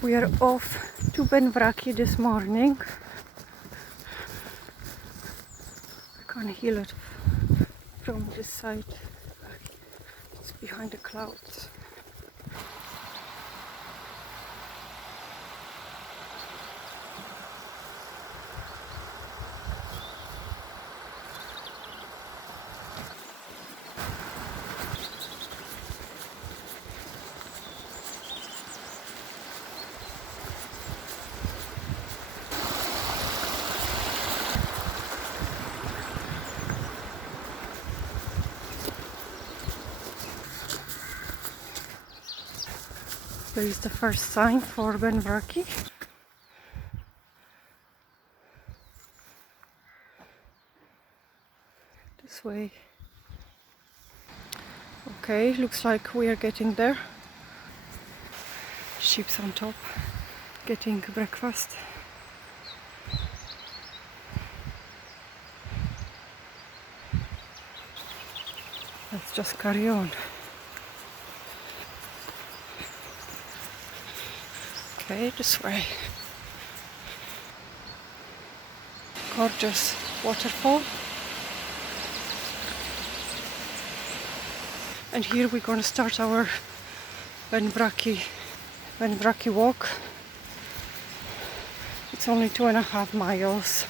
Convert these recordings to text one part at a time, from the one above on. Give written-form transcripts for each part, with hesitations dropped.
We are off to Ben Vrackie this morning. I can hear it from this side. It's behind the clouds. There is the first sign for Ben Vrackie. This way. Okay, looks like we are getting there. Sheep's on top, getting breakfast. Let's just carry on. Okay, this way. Gorgeous waterfall. And here we're going to start our Ben Vrackie walk. It's only 2.5 miles.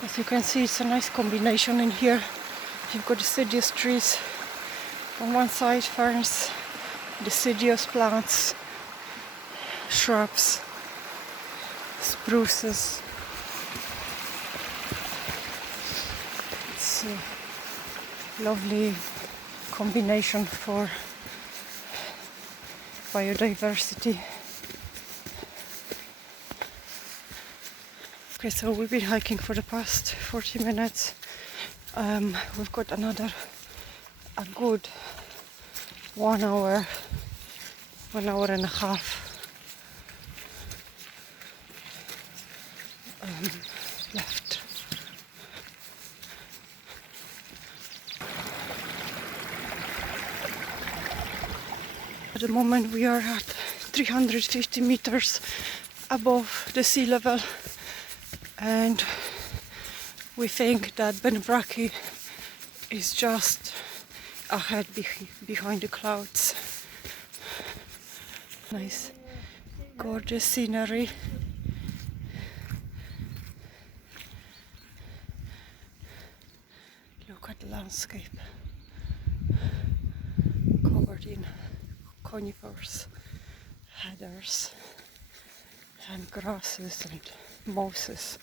As you can see, it's a nice combination in here. You've got deciduous trees on one side, ferns, deciduous plants, shrubs, spruces. It's a lovely combination for biodiversity. Okay, so we've been hiking for the past 40 minutes. We've got a good 1 hour, 1 hour and a half left. At the moment we are at 350 meters above the sea level. And we think that Ben Vrackie is just ahead behind the clouds. Nice, gorgeous scenery. Look at the landscape, covered in conifers, heathers and grasses and mosses.